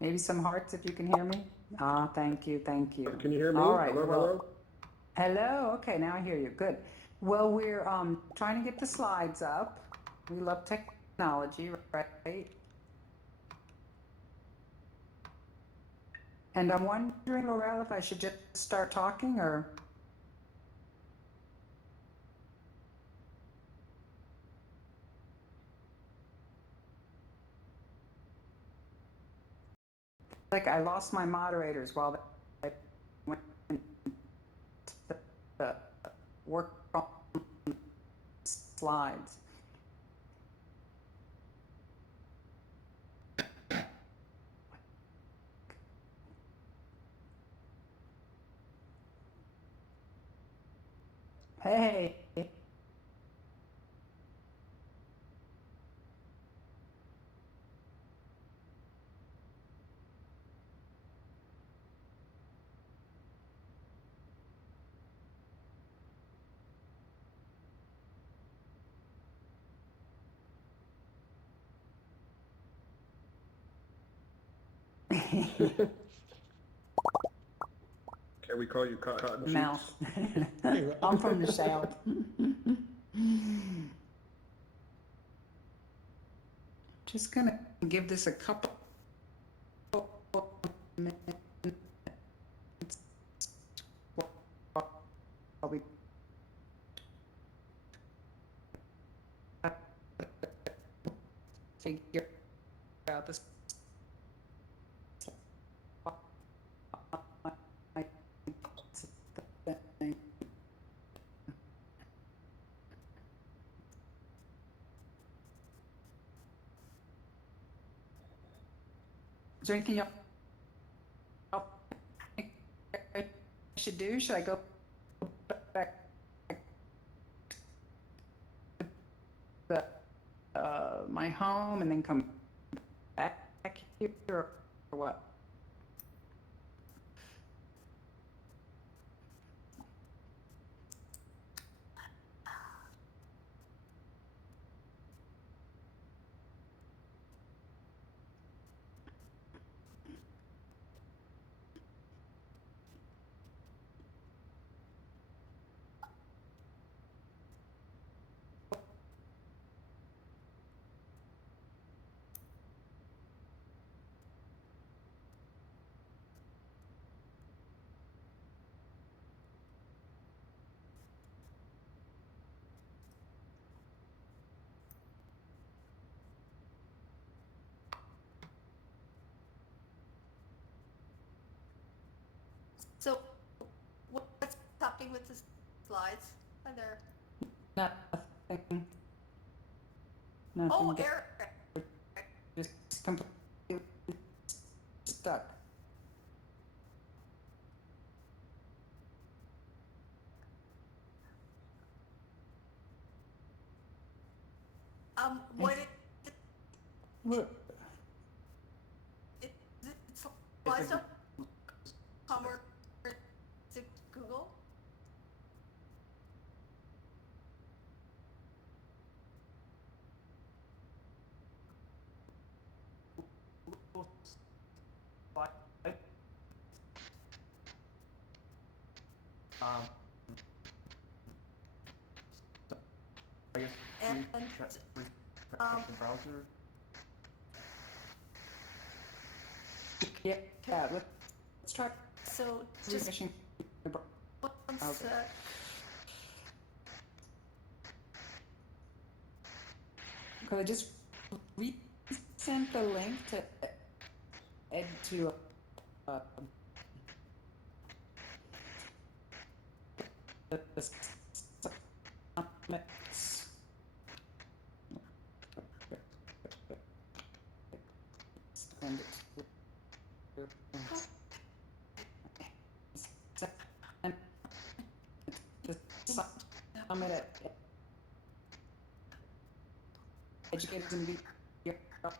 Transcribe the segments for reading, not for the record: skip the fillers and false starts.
Maybe some hearts if you can hear me. Ah, thank you, thank you. Can you hear me? All right, Hello, well, hello? hello. Okay, now I hear you. Good. Well, we're trying to get the slides up. We love technology, right? And I'm wondering, Laurel, if I should just start talking or. Like I lost my moderators while they went to work on slides. Hey. Can we call you Cotton Mouse. Cheeks? I'm from the South. Just gonna give this a couple minutes while we figure out this. Is there anything else I should do? Should I go back to my home and then come back here or what? So, what's happening with the slides? Hi there. Nothing. Oh, Nothing. Eric. Just completely stuck. What Look. it slides.com or is it Google? Um, I guess And the browser. Yeah, let's try so just refreshing the one browser. sec. Because I just resent the link to Ed to the summits. Send it to send the summit at educators and media.com.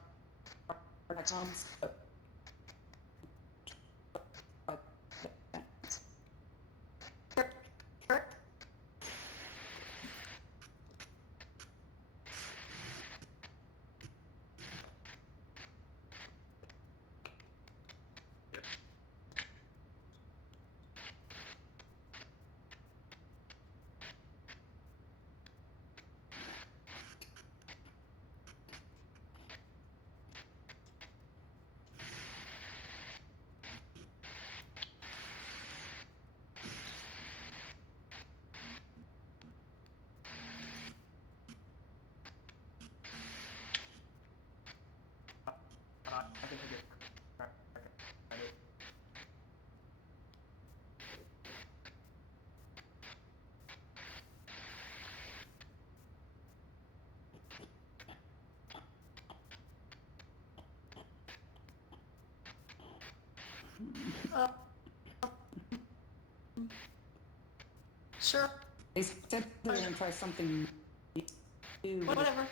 Uh, sure, They said they were going to try something new. whatever.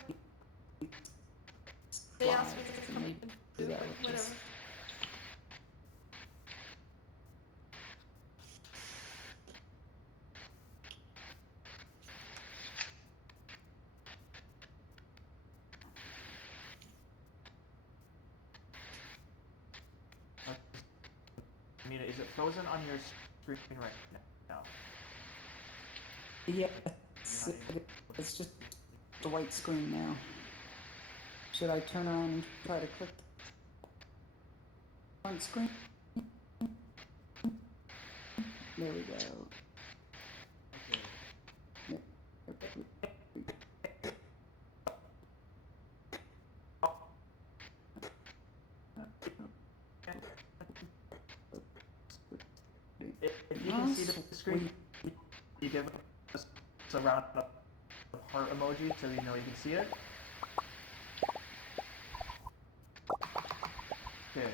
They asked me to Slides, come and and maybe do that it, would whatever. just- Mina, is it frozen on your screen right now? Yeah, You're not able it's just the white screen now. Should I turn around and try to click the front screen? There we go. If you can see the screen, you give us a round of heart emoji so you know you can see it. Good.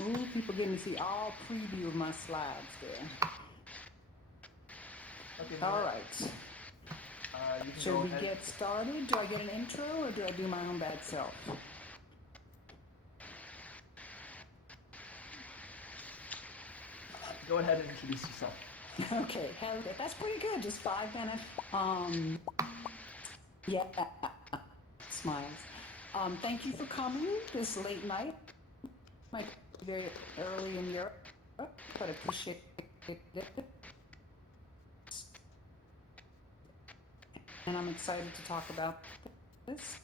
Ooh, people getting to see all preview of my slides there. Okay, All Mina, right. you can Should go we ahead. get started? Do I get an intro or do I do my own bad self? Go ahead and introduce yourself. Okay, that's pretty good. Just 5 minutes. Yeah, smiles. Thank you for coming this late night. Might be very early in Europe, but appreciate it. And I'm excited to talk about this.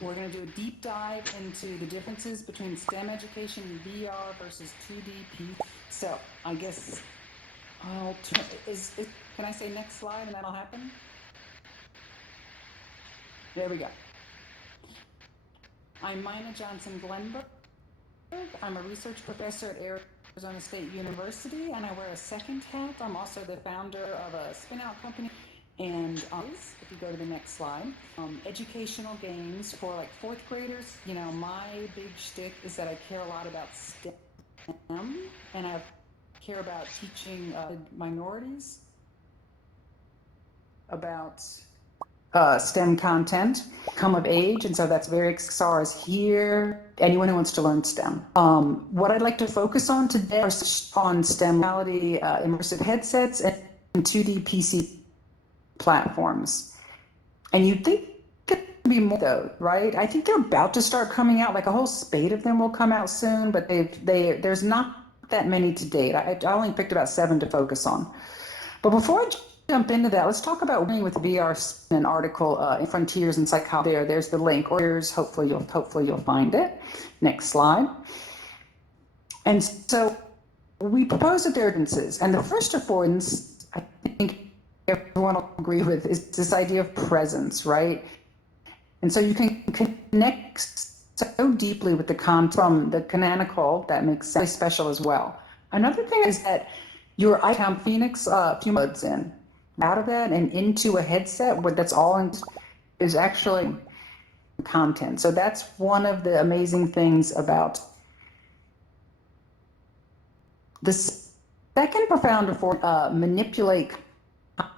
We're going to do a deep dive into the differences between STEM education and VR versus 2D. So I guess I'll turn, can I say next slide and that'll happen? There we go. I'm Mina Johnson-Glenberg. I'm a research professor at Arizona State University, and I wear a second hat. I'm also the founder of a spin-out company. And if you go to the next slide, educational games for like 4th graders. You know, my big shtick is that I care a lot about STEM, and I care about teaching minorities about STEM content, come of age, and so that's very SARS here. Anyone who wants to learn STEM. What I'd like to focus on today are on STEM reality, immersive headsets, and 2D PC platforms. And you'd think there'd be more though, right? I think they're about to start coming out. Like a whole spate of them will come out soon, but there's not that many to date. I only picked about 7 to focus on. But before I jump into that, let's talk about working with VR. An article in Frontiers in Psychology. There's the link, or hopefully you'll find it. Next slide. And so we propose that there are differences, and the first affordance, I think everyone will agree with, is this idea of presence, right? And so you can connect so deeply with the from the canonical, that makes sense, special as well. Another thing is that your iCount Phoenix a few months in, out of that and into a headset where that's all in, is actually content. So that's one of the amazing things about the second profound reform, manipulate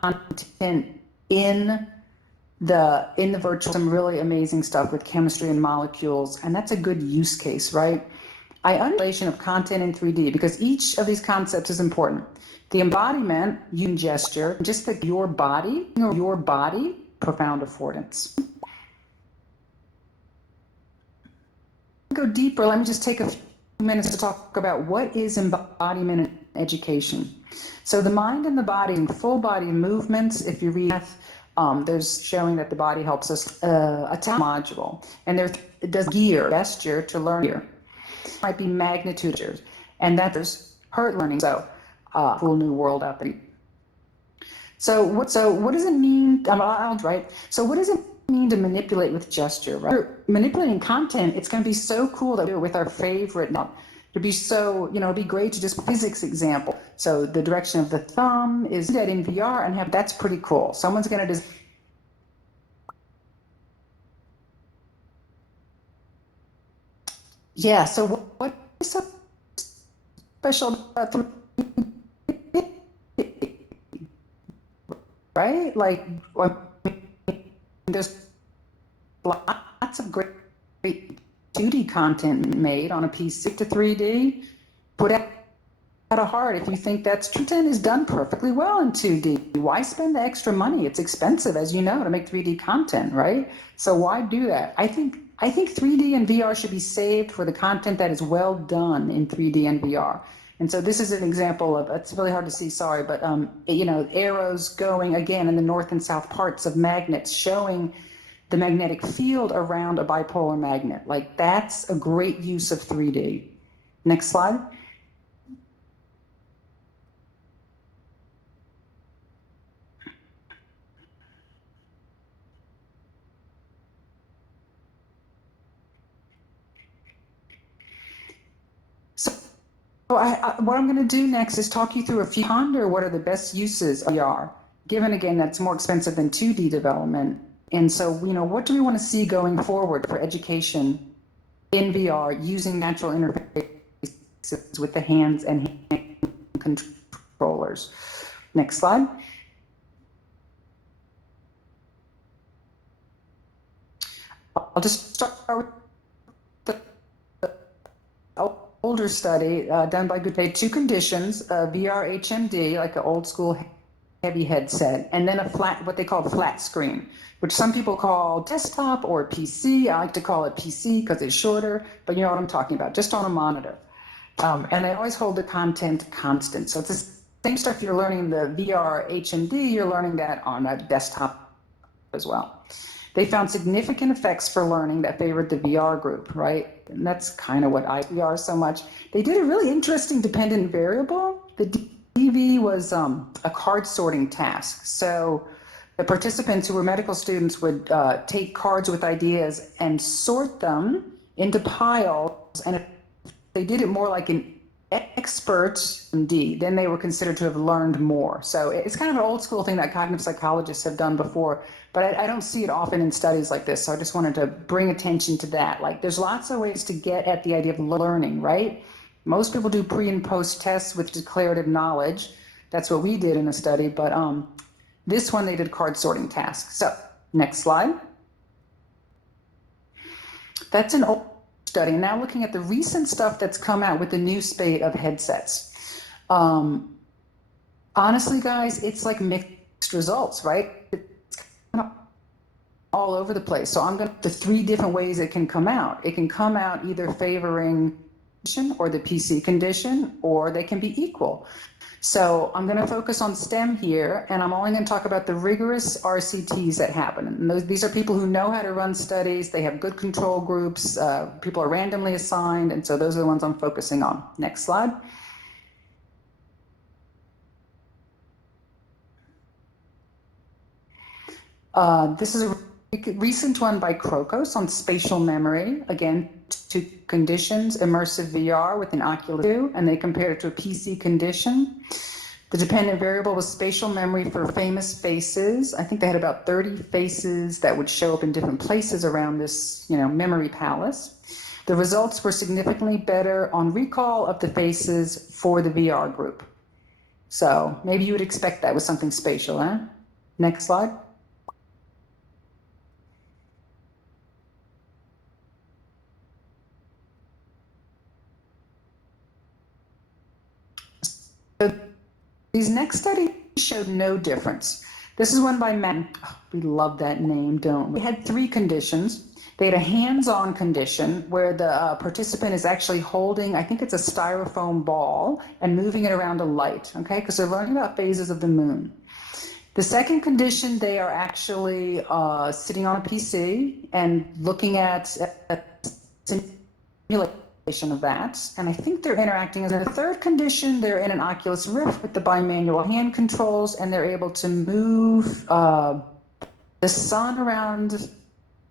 content in the virtual, some really amazing stuff with chemistry and molecules, and that's a good use case, right? I understand of content in 3D because each of these concepts is important. The embodiment, you gesture, just like your body, profound affordance. Go deeper. Let me just take a few minutes to talk about what is embodiment in education. So the mind and the body, and full body movements, if you read, there's showing that the body helps us attack module, and it does gear, gesture to learn here. Might be magnitude, and that's hurt learning. So whole new world out there. So what does it mean? Right. So what does it mean to manipulate with gesture? Right? We're manipulating content. It's going to be so cool that we do it with our favorite. It'd be so, it'd be great to just physics example. So the direction of the thumb is that in VR, and that's pretty cool. Someone's going to Yeah, so what is so special about 3D, right? Like, I mean, there's lots of great 2D content made on a PC to 3D. Put out of heart, if you think that's true, content is done perfectly well in 2D. Why spend the extra money? It's expensive, as you know, to make 3D content, right? So why do that? I think 3D and VR should be saved for the content that is well done in 3D and VR. And so this is an example of, it's really hard to see, sorry, but you know, arrows going again in the north and south parts of magnets showing the magnetic field around a bipolar magnet. Like, that's a great use of 3D. Next slide. So what I'm going to do next is talk you through a few, ponder what are the best uses of VR, given again that's more expensive than 2D development. And so, you know, what do we want to see going forward for education in VR using natural interfaces with the hands and hand controllers? Next slide. I'll just start with the older study done by Goudet, two conditions, VR HMD, like an old school heavy headset, and then a flat, what they call flat screen, which some people call desktop or PC. I like to call it PC because it's shorter, but you know what I'm talking about, just on a monitor. And they always hold the content constant. So it's the same stuff you're learning the VR HMD, you're learning that on a desktop as well. They found significant effects for learning that favored the VR group, right? And that's kind of what I VR so much. They did a really interesting dependent variable. The DV was a card sorting task. So the participants who were medical students would take cards with ideas and sort them into piles. And if they did it more like an expert indeed, then they were considered to have learned more. So it's kind of an old school thing that cognitive psychologists have done before, but I don't see it often in studies like this. So I just wanted to bring attention to that. Like, there's lots of ways to get at the idea of learning, right? Most people do pre and post tests with declarative knowledge. That's what we did in a study, but this one they did card sorting tasks. So next slide. That's an old study. Now looking at the recent stuff that's come out with the new spate of headsets. Honestly, guys, it's like mixed results, right? It's kind of all over the place. So I'm going to the three different ways it can come out. It can come out either favoring or the PC condition, or they can be equal. So I'm going to focus on STEM here, and I'm only going to talk about the rigorous RCTs that happen. And these are people who know how to run studies. They have good control groups. People are randomly assigned, and so those are the ones I'm focusing on. Next slide. This is a recent one by Crocos on spatial memory. Again, two conditions, immersive VR with an Oculus 2, and they compared it to a PC condition. The dependent variable was spatial memory for famous faces. I think they had about 30 faces that would show up in different places around this, you know, memory palace. The results were significantly better on recall of the faces for the VR group. So maybe you would expect that with something spatial, huh? Next slide. These next studies showed no difference. This is one by Mina. Oh, we love that name, don't we? They had three conditions. They had a hands-on condition where the participant is actually holding, I think it's a styrofoam ball, and moving it around a light, okay? Because they're learning about phases of the moon. The second condition, they are actually sitting on a PC and looking at a simulation of that, and I think they're interacting. In the third condition, they're in an Oculus Rift with the bimanual hand controls, and they're able to move the sun around.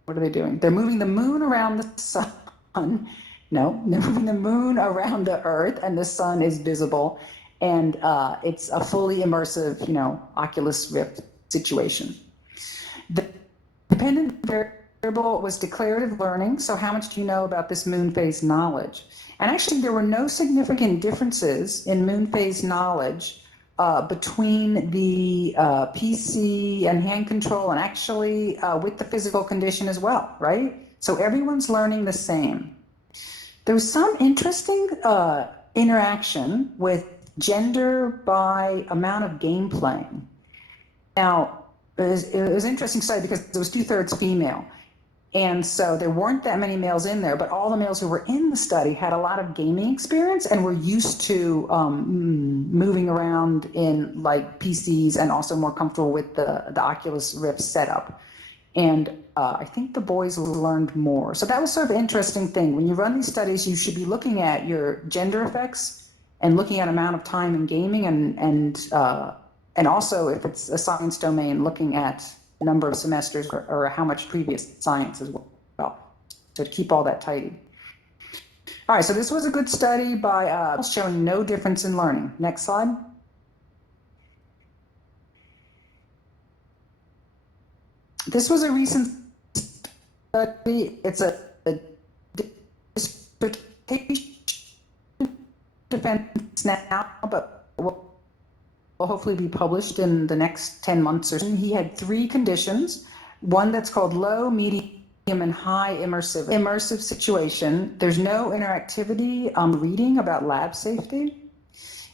What are they doing? They're moving the moon around the sun. No, they're moving the moon around the Earth, and the sun is visible, and it's a fully immersive, you know, Oculus Rift situation. The dependent variable variable was declarative learning. So how much do you know about this moon phase knowledge? And actually, there were no significant differences in moon phase knowledge between the PC and hand control, and actually with the physical condition as well, right? So everyone's learning the same. There was some interesting interaction with gender by amount of game playing. Now, it was an interesting study because it was 2/3 female. And so there weren't that many males in there, but all the males who were in the study had a lot of gaming experience and were used to moving around in like PCs and also more comfortable with the Oculus Rift setup. And I think the boys learned more. So that was sort of an interesting thing. When you run these studies, you should be looking at your gender effects and looking at amount of time in gaming and also if it's a science domain, looking at number of semesters or how much previous science as well. So to keep all that tidy. All right, so this was a good study by showing no difference in learning. Next slide. This was a recent study. It's a dissertation defense now, but will hopefully be published in the next 10 months or so. He had 3 conditions, one that's called low, medium, and high immersive situation. There's no interactivity reading about lab safety.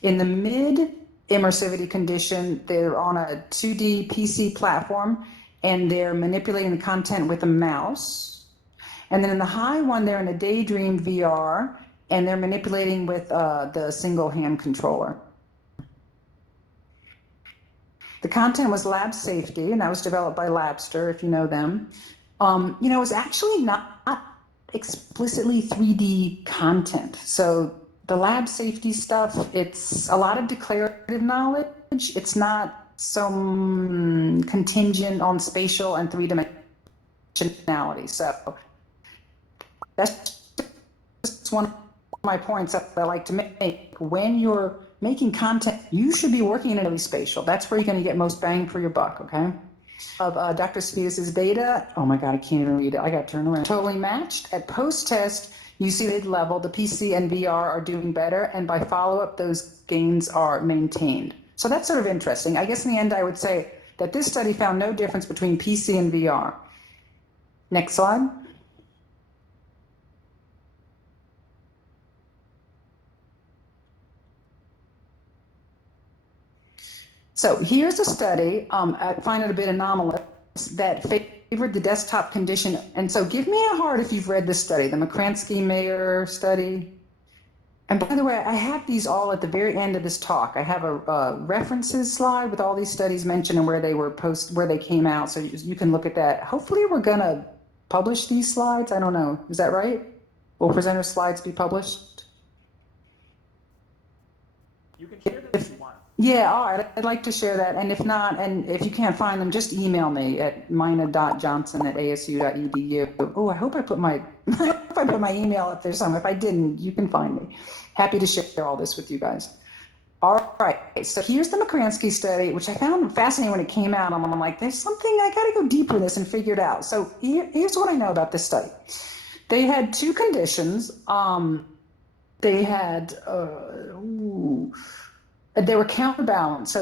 In the mid immersivity condition, they're on a 2D PC platform and they're manipulating the content with a mouse. And then in the high one, they're in a daydream VR and they're manipulating with the single hand controller. The content was lab safety, and that was developed by Labster, if you know them. It was actually not explicitly 3D content. So the lab safety stuff, it's a lot of declarative knowledge. It's not so contingent on spatial and 3-dimensionality. So that's just one of my points that I like to make. When you're making content, you should be working in a spatial. That's where you're going to get most bang for your buck, okay? Of Dr. Speedis's data, oh my God, I can't even read it. I got to turn around. Totally matched. At post-test, you see mid-level, the PC and VR are doing better, and by follow-up, those gains are maintained. So that's sort of interesting. I guess in the end, I would say that this study found no difference between PC and VR. Next slide. So here's a study, I find it a bit anomalous, that favored the desktop condition. And so give me a heart if you've read this study, the Makransky-Mayer study. And by the way, I have these all at the very end of this talk. I have a references slide with all these studies mentioned and where they were where they came out. So you can look at that. Hopefully we're gonna publish these slides. I don't know, is that right? Will presenter slides be published? You can share them if you want. Yeah, all right. I'd like to share that. And if not, and if you can't find them, just email me at mina.johnson@asu.edu. Oh, I hope I put my email up there somewhere. If I didn't, you can find me. Happy to share all this with you guys. All right. So here's the Makransky study, which I found fascinating when it came out. I'm like, there's something, I got to go deeper in this and figure it out. So here's what I know about this study. They had 2 conditions. They had, they were counterbalanced.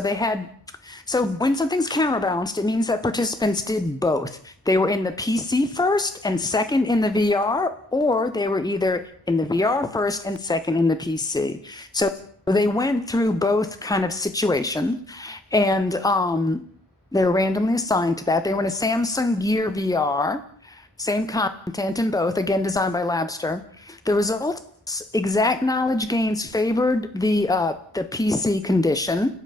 So when something's counterbalanced, it means that participants did both. They were in the PC first and second in the VR, or they were either in the VR first and second in the PC. So they went through both kind of situations, and they were randomly assigned to that. They were in a Samsung Gear VR, same content in both, again designed by Labster. The results, exact knowledge gains favored the PC condition,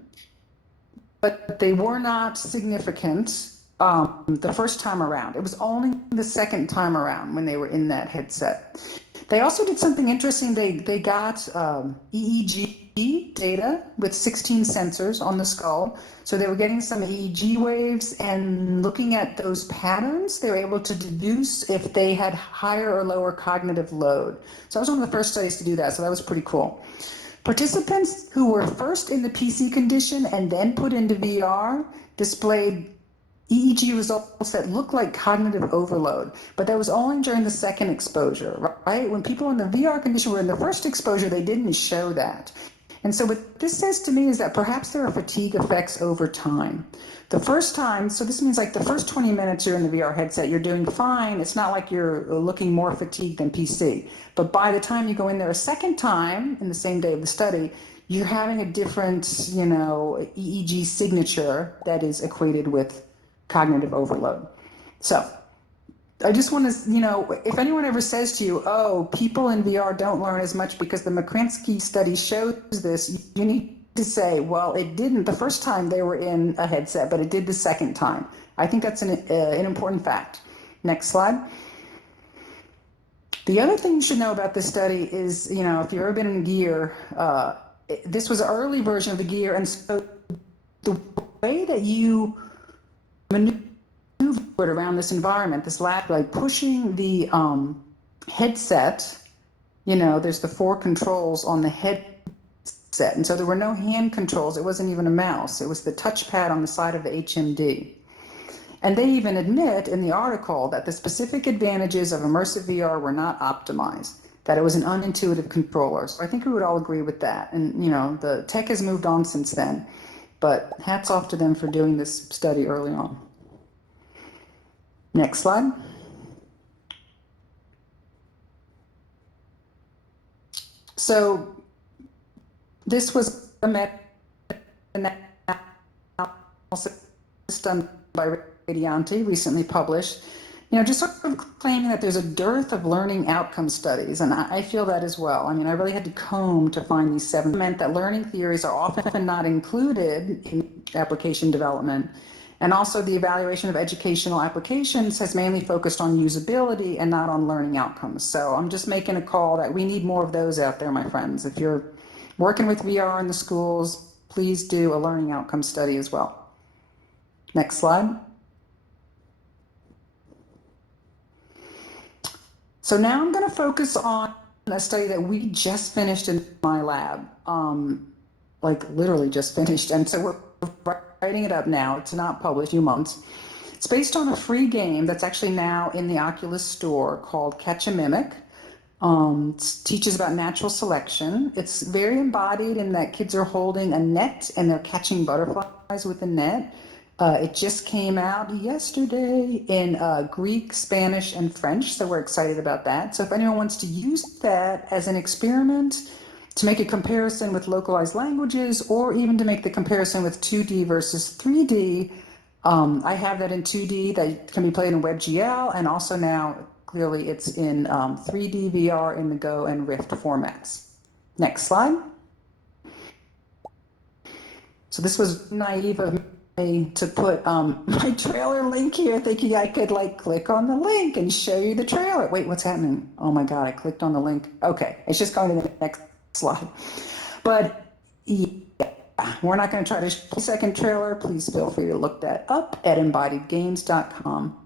but they were not significant the first time around. It was only the second time around when they were in that headset. They also did something interesting. They got EEG data with 16 sensors on the skull. So they were getting some EEG waves, and looking at those patterns, they were able to deduce if they had higher or lower cognitive load. So that was one of the first studies to do that. So that was pretty cool. Participants who were first in the PC condition and then put into VR displayed EEG results that look like cognitive overload, but that was only during the second exposure, right? When people in the VR condition were in the first exposure, they didn't show that. And so what this says to me is that perhaps there are fatigue effects over time. The first time, so this means like the first 20 minutes you're in the VR headset, you're doing fine. It's not like you're looking more fatigued than PC. But by the time you go in there a second time in the same day of the study, you're having a different, EEG signature that is equated with cognitive overload. So I just want to, if anyone ever says to you, oh, people in VR don't learn as much because the McCransky study shows this, you need to say, well, it didn't the first time they were in a headset, but it did the second time. I think that's an important fact. Next slide. The other thing you should know about this study is, if you've ever been in gear, this was an early version of the gear, and so the way that you maneuver around this environment, this lab, like pushing the headset, there's the 4 controls on the headset. And so there were no hand controls. It wasn't even a mouse. It was the touchpad on the side of the HMD. And they even admit in the article that the specific advantages of immersive VR were not optimized, that it was an unintuitive controller. So I think we would all agree with that. And, the tech has moved on since then, but hats off to them for doing this study early on. Next slide. So this was a meta-analysis done by Radianti, recently published, just sort of claiming that there's a dearth of learning outcome studies, and I feel that as well. I mean, I really had to comb to find these 7. It meant that learning theories are often not included in application development. And also the evaluation of educational applications has mainly focused on usability and not on learning outcomes. So I'm just making a call that we need more of those out there, my friends. If you're working with VR in the schools, please do a learning outcome study as well. Next slide. So now I'm going to focus on a study that we just finished in my lab, like literally just finished. And so we're writing it up now. It's not published, a few months. It's based on a free game that's actually now in the Oculus store called Catch a Mimic. It teaches about natural selection. It's very embodied in that kids are holding a net and they're catching butterflies with the net. It just came out yesterday in Greek, Spanish, and French, so we're excited about that. So if anyone wants to use that as an experiment to make a comparison with localized languages, or even to make the comparison with 2D versus 3D, I have that in 2D that can be played in WebGL, and also now clearly it's in 3D VR in the Go and Rift formats. Next slide. So this was naive of me to put my trailer link here, thinking I could click on the link and show you the trailer. Wait, what's happening? Oh my God, I clicked on the link. Okay, it's just going to the next slide. But yeah, we're not going to try to show the second trailer. Please feel free to look that up at embodiedgames.com.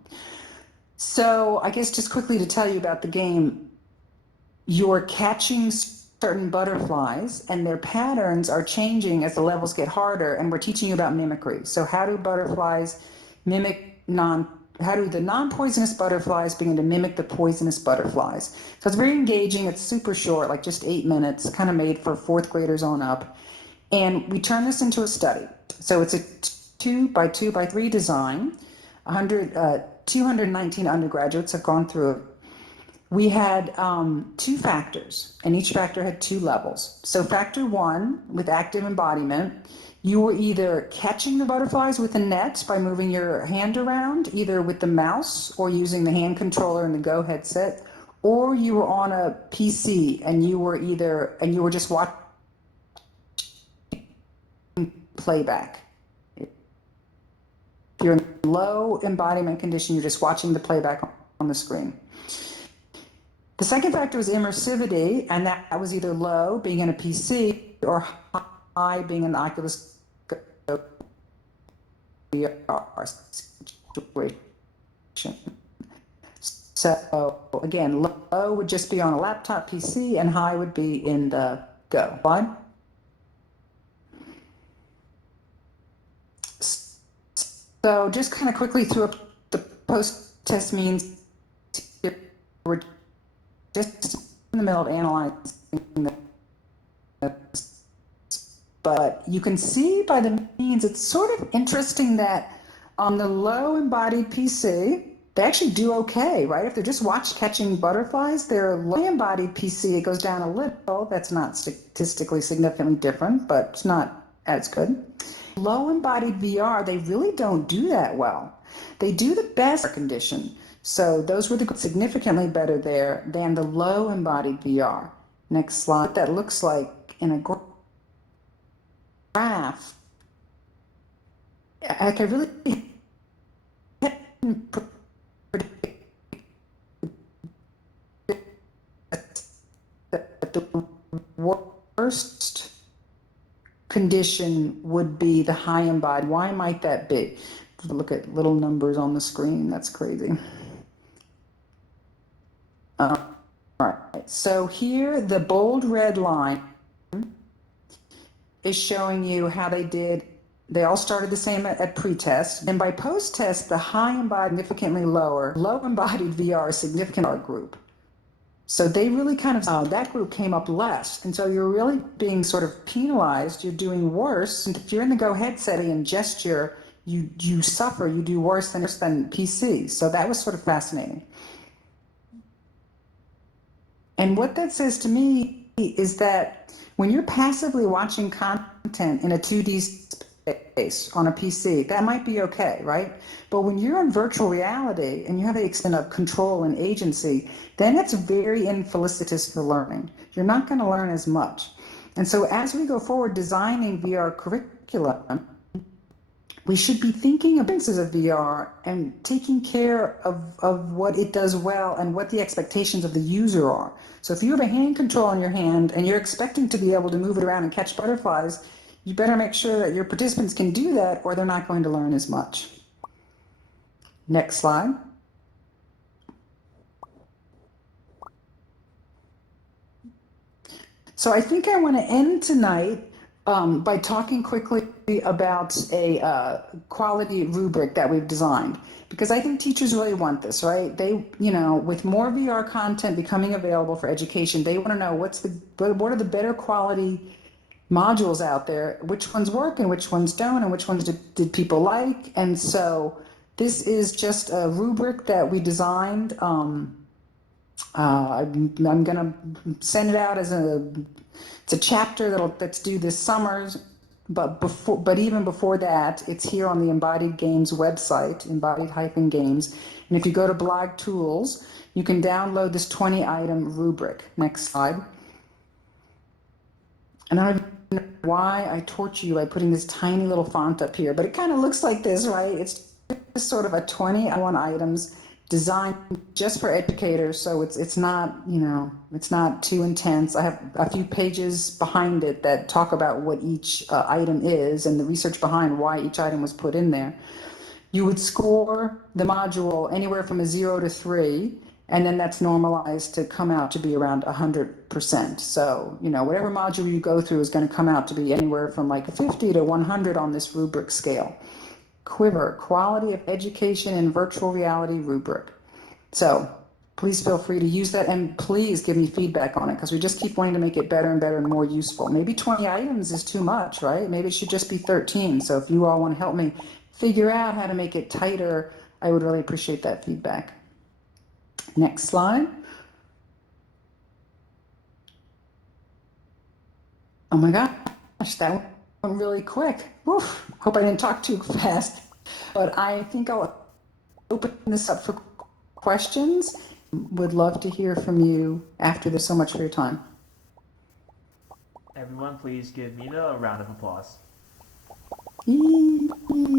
So I guess just quickly to tell you about the game, you're catching certain butterflies and their patterns are changing as the levels get harder, and we're teaching you about mimicry. So how do butterflies mimic how do the non-poisonous butterflies begin to mimic the poisonous butterflies? So it's very engaging. It's super short, like just 8 minutes, kind of made for 4th graders on up. And we turn this into a study. So it's a 2x2x3 design. 219 undergraduates have gone through it. We had 2 factors, and each factor had 2 levels. So factor 1, with active embodiment, you were either catching the butterflies with a net by moving your hand around, either with the mouse or using the hand controller in the Go headset, or you were on a PC and you were just watching playback. If you're in low embodiment condition, you're just watching the playback on the screen. The second factor was immersivity, and that was either low, being in a PC, or high, being in the Oculus VR situation. So again, low would just be on a laptop PC, and high would be in the Go. So just kind of quickly through up the post-test means we're just in the middle of analyzing this. But you can see by the means, it's sort of interesting that on the low embodied PC, they actually do okay, right? If they're just catching butterflies, their low embodied PC, it goes down a little. That's not statistically significantly different, but it's not as good. Low embodied VR, they really don't do that well. They do the best air condition. So those were significantly better there than the low embodied VR. Next slide. That looks like in a graph. I really that the worst condition would be the high embodied. Why might that be? Look at little numbers on the screen. That's crazy. All right. So here, the bold red line is showing you how they did. They all started the same at pre-test, and by post-test, the high embodied significantly lower, low embodied VR significant our group. So they really kind of, that group came up less. And so you're really being sort of penalized. You're doing worse. And if you're in the go ahead setting and gesture, you suffer, you do worse than PC. So that was sort of fascinating. And what that says to me is that when you're passively watching content in a 2D space on a PC, that might be okay, right? But when you're in virtual reality and you have the extent of control and agency, then it's very infelicitous for learning. You're not going to learn as much. And so as we go forward designing VR curriculum, we should be thinking of experiences of VR and taking care of what it does well and what the expectations of the user are. So if you have a hand control in your hand and you're expecting to be able to move it around and catch butterflies, you better make sure that your participants can do that or they're not going to learn as much. Next slide. So I think I want to end tonight by talking quickly about a quality rubric that we've designed, because I think teachers really want this, right? They, with more VR content becoming available for education, they want to know what are the better quality modules out there, which ones work and which ones don't, and which ones did people like. And so this is just a rubric that we designed. I'm going to send it out as it's a chapter that's due this summer, but even before that, it's here on the Embodied Games website, embodied-games. And if you go to blog tools, you can download this 20-item rubric. Next slide. And I don't know why I torture you by putting this tiny little font up here, but it kind of looks like this, right? It's just sort of a 21 items designed just for educators, so it's not, it's not too intense. I have a few pages behind it that talk about what each item is and the research behind why each item was put in there. You would score the module anywhere from a 0 to 3, and then that's normalized to come out to be around 100%. So, whatever module you go through is going to come out to be anywhere from like 50 to 100 on this rubric scale. Quiver, quality of education in virtual reality rubric. So please feel free to use that, and please give me feedback on it, because we just keep wanting to make it better and better and more useful. Maybe 20 items is too much, right? Maybe it should just be 13. So if you all want to help me figure out how to make it tighter, I would really appreciate that feedback. Next slide. Oh my gosh, that went really quick. Woof. Hope I didn't talk too fast, but I think I'll open this up for questions. Would love to hear from you after this. So much for your time. Everyone, please give Mina a round of applause. Yee,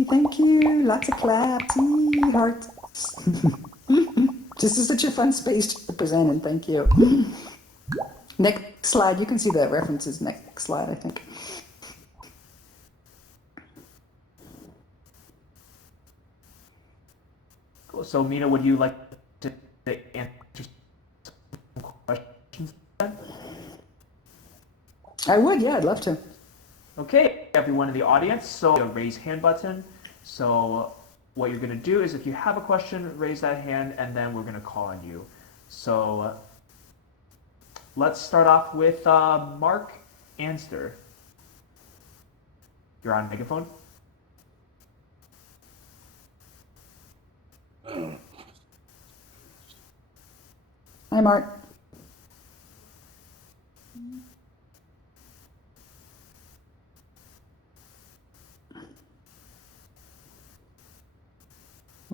thank you. Lots of claps. Yee, hearts. This is such a fun space to present in. Thank you. Next slide. You can see the references. Next slide, I think. Cool. So, Mina, would you like to answer some questions then? I would, yeah, I'd love to. Okay, everyone in the audience, so raise hand button. So what you're going to do is if you have a question, raise that hand, and then we're going to call on you. So let's start off with Mark Anster. You're on megaphone. Hi, Mark.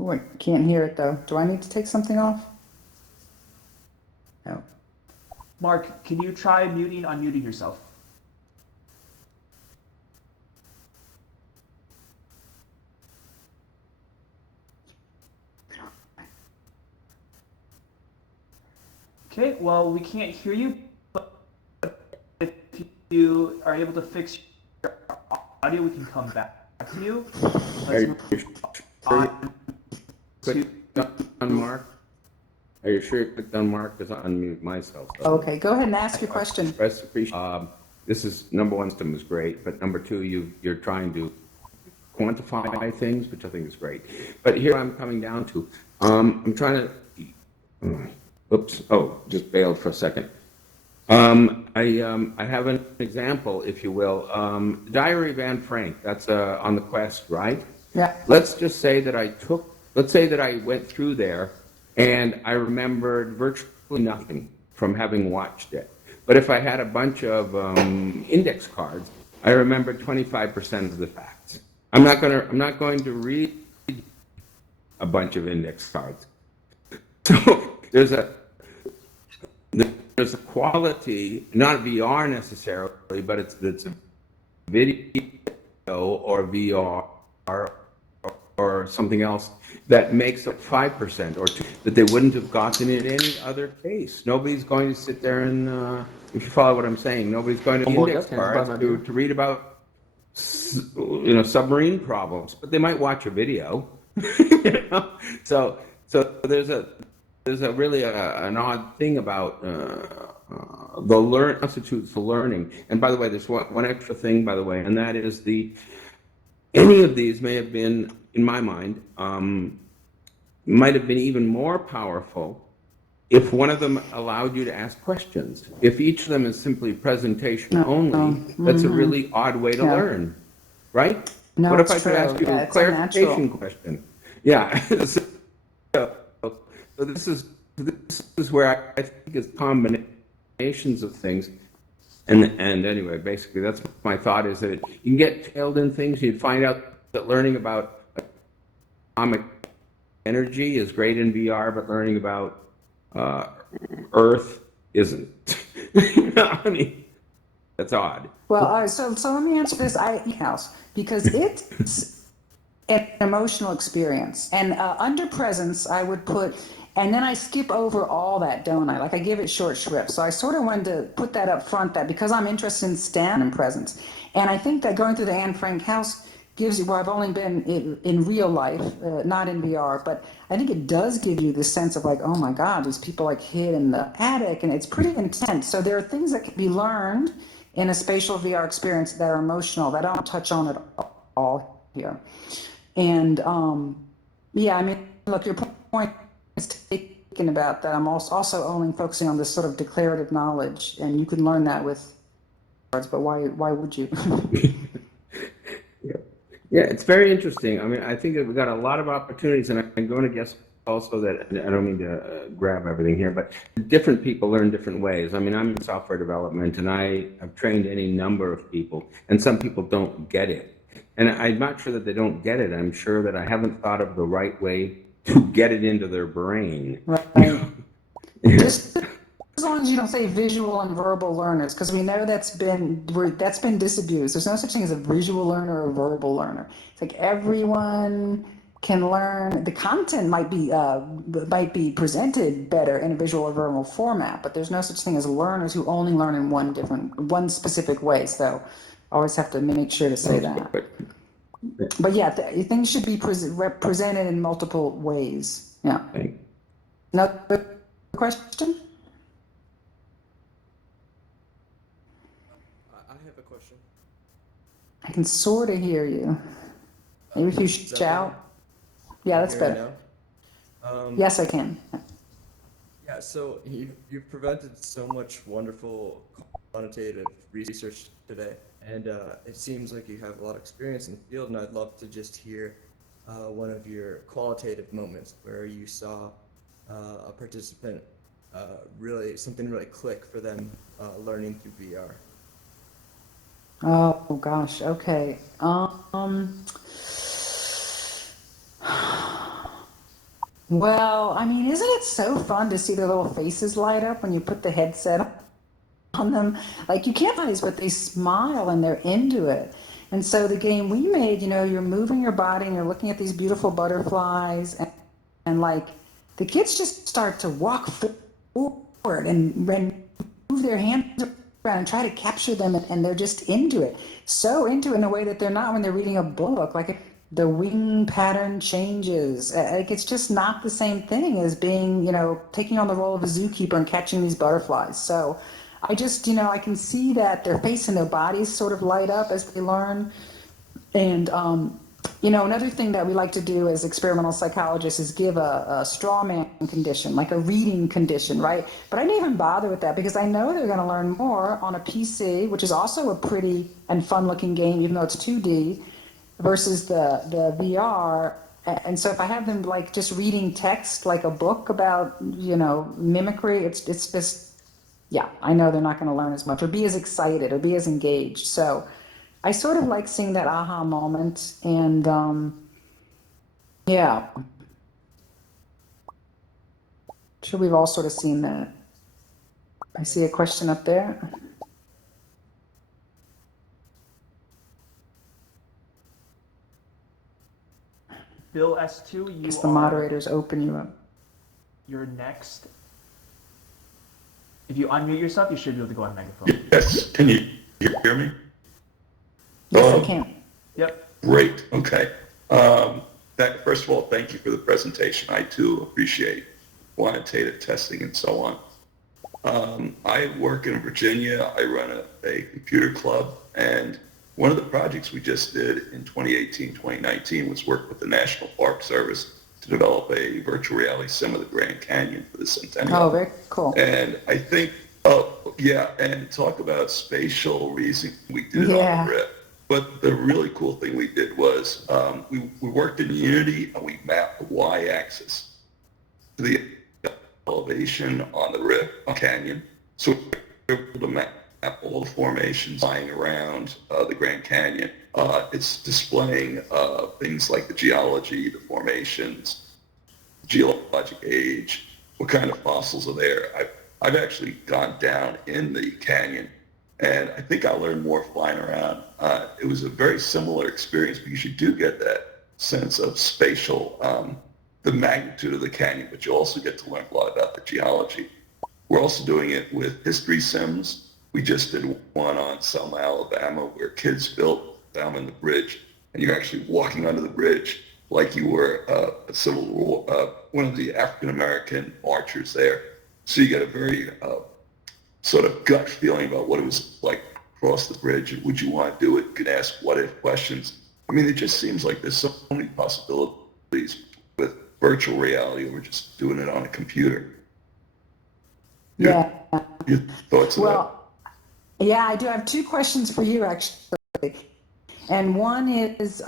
Oh, I can't hear it though. Do I need to take something off? No. Mark, can you try unmuting yourself? Okay, well, we can't hear you, but if you are able to fix your audio, we can come back to you. Are you sure you clicked on Mark? Are you sure you clicked on Mark? Because I unmute myself. So. Okay, go ahead and ask your question. This is number one, system is great, but number two, you're trying to quantify things, which I think is great. But here I'm coming down to, I'm trying to, oops, oh, just bailed for a second. I have an example, if you will. Diary of Anne Frank, that's on the Quest, right? Yeah. Let's just say that let's say that I went through there and I remembered virtually nothing from having watched it. But if I had a bunch of index cards, I remembered 25% of the facts. I'm not going to read a bunch of index cards. So there's a quality, not VR necessarily, but it's a video or VR or something else that makes up 5% or 2% that they wouldn't have gotten in any other case. Nobody's going to sit there and, if you follow what I'm saying, nobody's going to index cards to read about, submarine problems, but they might watch a video. So there's a really an odd thing about constitutes the learning. And by the way, there's one extra thing, by the way, and that is any of these may have been, in my mind, might have been even more powerful if one of them allowed you to ask questions. If each of them is simply presentation only, that's a really odd way to learn, right? No, what if I it's could true. ask you Yeah, a it's clarification unnatural. question? Yeah. So this is where I think it's combinations of things. And anyway, basically, that's my thought is that you can get tailed in things. You'd find out that learning about atomic energy is great in VR, but learning about Earth isn't. I mean, that's odd. Well, all right, so let me answer this house because it's an emotional experience. And under presence, I would put, and then I skip over all that, don't I? Like I give it short shrift. So I sort of wanted to put that up front, that because I'm interested in STEM and presence. And I think that going through the Anne Frank house gives you, well, I've only been in real life, not in VR, but I think it does give you this sense of like, oh my God, these people like hid in the attic, and it's pretty intense. So there are things that can be learned in a spatial VR experience that are emotional that I don't touch on at all here. And yeah, I mean, look, your point is taken about that. I'm also only focusing on this sort of declarative knowledge, and you can learn that with cards, but why would you? Yeah, it's very interesting. I mean, I think that we've got a lot of opportunities, and I'm going to guess also that, I don't mean to grab everything here, but different people learn different ways. I mean, I'm in software development, and I've trained any number of people, and some people don't get it. And I'm not sure that they don't get it. I'm sure that I haven't thought of the right way to get it into their brain. Right. Just as long as you don't say visual and verbal learners, because we know that's been disabused. There's no such thing as a visual learner or a verbal learner. It's like everyone can learn. The content might be presented better in a visual or verbal format, but there's no such thing as learners who only learn in one specific way. So I always have to make sure to say that. But yeah, things should be presented in multiple ways. Yeah. Another question? I have a question. I can sort of hear you. Maybe if you shout. Yeah, that's Hear me better. now? Yes, I can. Yeah, so you've presented so much wonderful quantitative research today, and it seems like you have a lot of experience in the field, and I'd love to just hear one of your qualitative moments where you saw a participant something really click for them learning through VR. Oh gosh. Okay. Well, I mean, isn't it so fun to see their little faces light up when you put the headset on them? Like you can't eyes, but they smile and they're into it. And so the game we made, you're moving your body and you're looking at these beautiful butterflies, and like the kids just start to walk forward and move their hands around and try to capture them, and they're just into it, so into it in a way that they're not when they're reading a book. Like the wing pattern changes, like it's just not the same thing as being, taking on the role of a zookeeper and catching these butterflies. So I just, I can see that their face and their bodies sort of light up as they learn. And another thing that we like to do as experimental psychologists is give a straw man condition, like a reading condition, right? But I didn't even bother with that because I know they're going to learn more on a PC, which is also a pretty and fun looking game, even though it's 2D, versus the VR. And so if I have them like just reading text, like a book about, mimicry, it's just, yeah, I know they're not going to learn as much or be as excited or be as engaged. So I sort of like seeing that aha moment, and yeah, sure we've all sort of seen that. I see a question up there. Bill S2, you Guess the are moderators open you up. you're next. If you unmute yourself, you should be able to go on megaphone. Yes, can you hear me? Yes, I Hello? can. Yep. Great, okay. First of all, thank you for the presentation. I too appreciate quantitative testing and so on. I work in Virginia. I run a computer club, and one of the projects we just did in 2018, 2019 was work with the National Park Service to develop a virtual reality sim of the Grand Canyon for the Centennial. Oh, very cool. And I think, and talk about spatial reasoning. We did it on the RIP. But the really cool thing we did was we worked in Unity and we mapped the y-axis to the elevation on the RIP canyon. So we were able to map all the formations lying around the Grand Canyon. It's displaying things like the geology, the formations, geologic age, what kind of fossils are there. I've actually gone down in the canyon, and I think I learned more flying around. It was a very similar experience because you do get that sense of spatial, the magnitude of the canyon, but you also get to learn a lot about the geology. We're also doing it with history sims. We just did one on Selma, Alabama, where kids built down in the bridge, and you're actually walking under the bridge like you were a Civil War, one of the African-American marchers there. So you get a very sort of gut feeling about what it was like across the bridge, and would you want to do it? You can ask what-if questions. I mean, it just seems like there's so many possibilities with virtual reality over just doing it on a computer. Yeah. Your thoughts on that? Well, yeah, I do have two questions for you, actually. And one is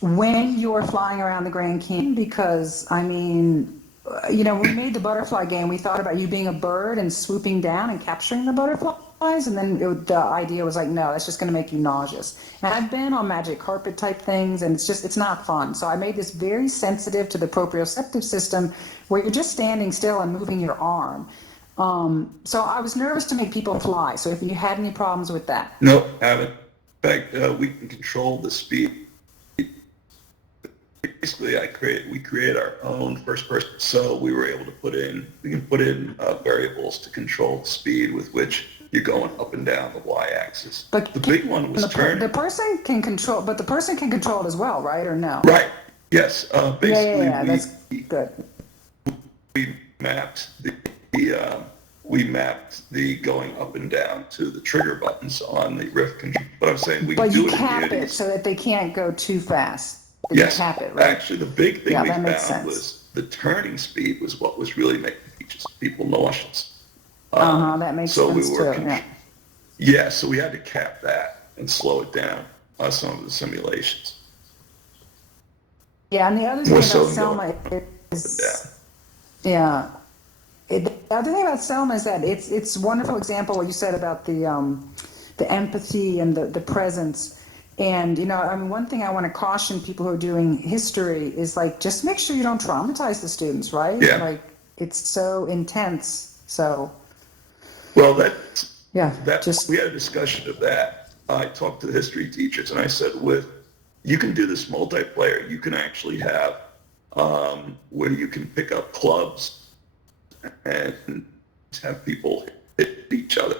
when you're flying around the Grand Canyon, because, I mean, when we made the butterfly game, we thought about you being a bird and swooping down and capturing the butterflies. And then the idea was like, no, that's just going to make you nauseous. And I've been on magic carpet type things, and it's not fun. So I made this very sensitive to the proprioceptive system where you're just standing still and moving your arm. So I was nervous to make people fly. So if you had any problems with that. No, haven't. In fact, we can control the speed. Basically, we create our own first person. So we were able to put in variables to control the speed with which you're going up and down the y-axis. But the big one was turning. The person can control it as well, right? Or no? Right. Yes. Basically, yeah, that's good. We mapped the going up and down to the trigger buttons on the Rift control. But I'm saying we But do you it in cap Unity. it so that they can't go too fast. Yes, cap it, right? actually, the big thing Yeah, we that makes found sense. was the turning speed was what was really making people nauseous. That makes So we sense were, too, yeah. yeah, so we had to cap that and slow it down on some of the simulations. Yeah, and the other More thing so about than Selma going is, down. yeah, the other thing about Selma is that it's a wonderful example what you said about the empathy and the presence. And, I mean, one thing I want to caution people who are doing history is like, just make sure you don't traumatize the students, right? Yeah. Like, it's so intense. So, Well, yeah, we had a discussion of that. I talked to the history teachers and I said, you can do this multiplayer. You can actually have where you can pick up clubs and have people hit each other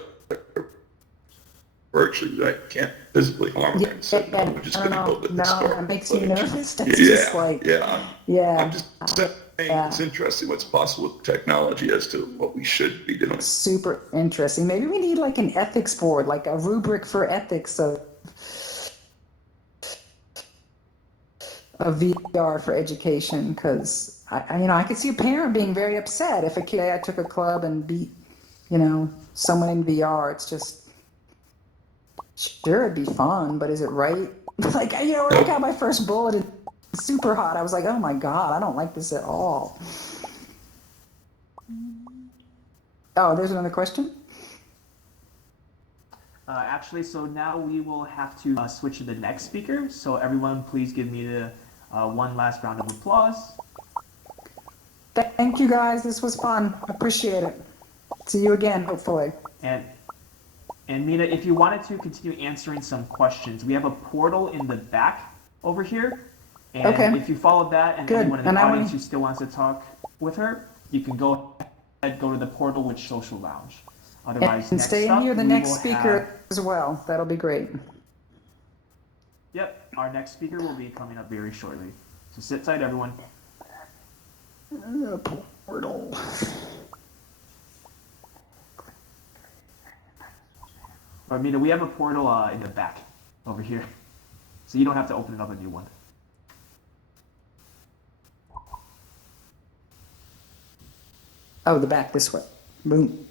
virtually. I can't physically harm them. And said, no, we're just going to go with no, historical that makes me footage. nervous. That's just like, I'm just saying it's interesting what's possible with technology as to what we should be doing. super interesting. Maybe we need like an ethics board, like a rubric for ethics of VR for education, because I could see a parent being very upset if a kid I took a club and beat, someone in VR. It's just, sure, it'd be fun, but is it right? Like, when I got my first bullet in super hot, I was like, oh my God, I don't like this at all. Oh, there's another question? Actually, so now we will have to switch to the next speaker. So everyone, please give me the one last round of applause. Thank you, guys. This was fun. Appreciate it. See you again, hopefully. And Mina, if you wanted to continue answering some questions, we have a portal in the back over here. And Okay. if you followed that and Good. anyone in the And audience who still wants to talk with her, you can go ahead, go to the portal with Social Lounge. Otherwise, And next stay up, near the we next will speaker have, as well. That'll be great. Yep, our next speaker will be coming up very shortly. So sit tight, everyone. Portal. Or Mina, we have a portal in the back over here. So you don't have to open another new one. Oh, the back this way. Boom.